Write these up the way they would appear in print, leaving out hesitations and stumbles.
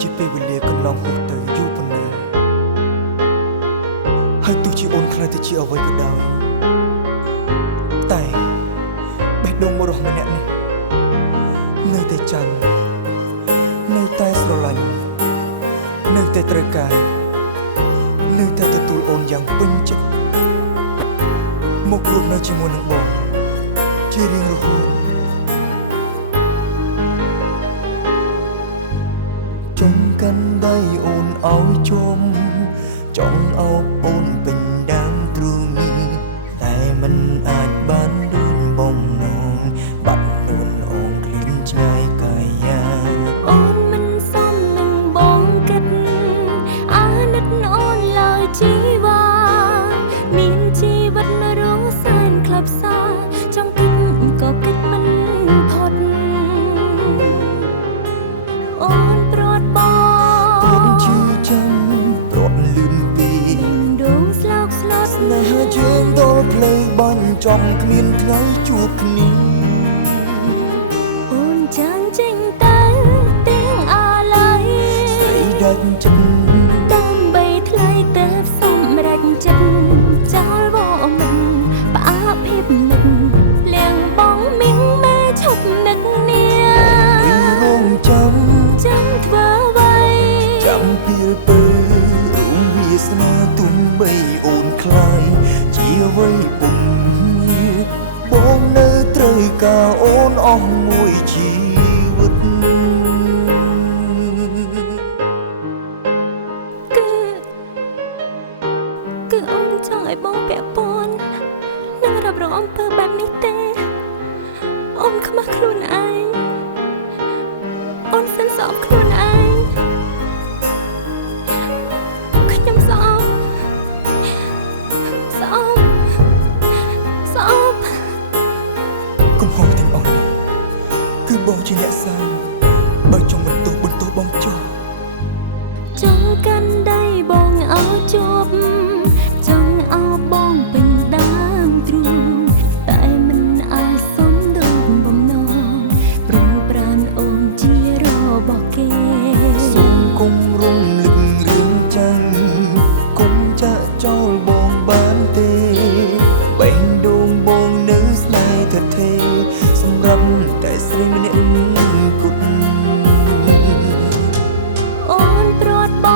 ជាពេលវេលាកន្លងហួសទៅយូរប៉ុណ្ណាហើយទោះជាអូនខ្លាចទៅជាអ្វីក៏ដោយតែបេះដូងរបស់ម្នាក់នេះនៅតែចាំនៅតែស្រឡាញ់នៅតែត្រូវការនៅតែទទួលអូនយ៉ាងពេញចិត្តមករស់នៅជាមួយនឹងបងជារៀងរហូតចង់កាន់ដៃអូនឲ្យជុំចង់អោបអូនពេញដើមទ្រូងតែមិនអាចបានដូចបំណងបាត់នួនអងឃ្លានឆ្ងាយកាយាអូនមិនសមនឹងបងគិតអាណិតអូនឡើយជីវ៉ាមានជីវិតរស់សែនក្លាប់សាចង់គិតក៏គិតមិនផុតអូនព្រាត់បងឈឺចាំព្រាត់លឿនពីដងស្លោកស្លុតស្នេហាយើងដល់ផ្លូវបាញ់ចំគ្មានថ្ងៃជួបគ្នាអូនចាំងចេញទៅទាំងអាឡ័យស្រីដាច់ចិត្តដើម្បីថ្លៃទៅសម្រេចចិត្តចោលវមិនផ្អាកភាពនឹកលៀងបងមីងម៉ែឈប់នឹកនារងចាំធ្វើអ្វីចាំពីពើរួមវាសនាទុំបីអូនខ្លាយជាអ្វីពុំមានបងនៅត្រូវការអូនអស់មួយជីវិតគឺអូនចង់ឲ្យបងពាក់ព័ន្ធនឹងរ៉ាប់រងអំពើបែបនេះទេអូនខ្មាស់ខ្លួនឯងអូនសិនស្អប់ខ្លួនឯងខ្ញុំស្អប់កំហុសទាំងអស់នេះគឺបងជាអ្នកសាងបើចង់បន្ទោសបងចោលចង់កាន់ដៃបងឲ្យជាប់ចង់អោបបងពេញដើមទ្រូងតែមិនអាចសុំដូចបំណងព្រមប្រានអូនជារបស់គេសូមគុំរំលឹករឿងចាំងគុំចាក់ចោលបងបានទេបេះដូងបងនៅស្នេហ៍ថថេសម្រាប់តែស្រីម្នាក់គត់អូនព្រាត់ប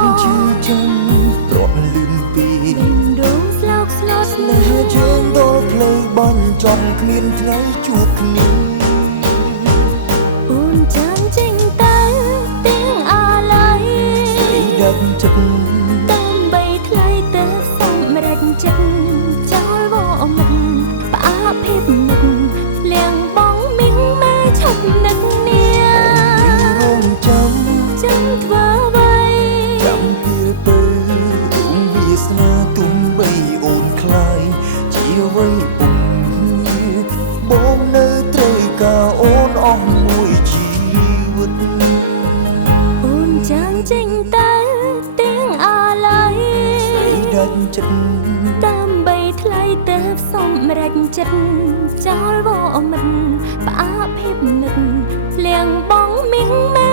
ងឈឺចាំព្រាត់លឿនពីដងស្លោកស្លុតស្នេហាយើងដល់ផ្លូវបាញ់ចំគ្មានថ្ងៃជួបគ្នាអូនចាំចេញទៅទាំងអាឡ័យស្រីដាច់ចិត្តដើម្បីថ្លៃទៅសម្រេចចិត្តចោលវមិនផ្អាកភាពនឹកលៀងបងមីងម៉ែឈប់នឹកនារងចាំធ្វើអ្វីចាំពីពើរួមវាសនាទុំបីអូនខ្លាយជាអ្វីពុំមានបងនៅត្រូវការអូនអស់មួយជីវិតអូនចាំងចេញទៅទាំងអាឡ័យស្រីដាច់ចិត្តដើម្បីថ្លៃទៅសម្រេចចិត្តចោលវមិនផ្អាកភាពនឹកលៀងបងមីងម៉ែ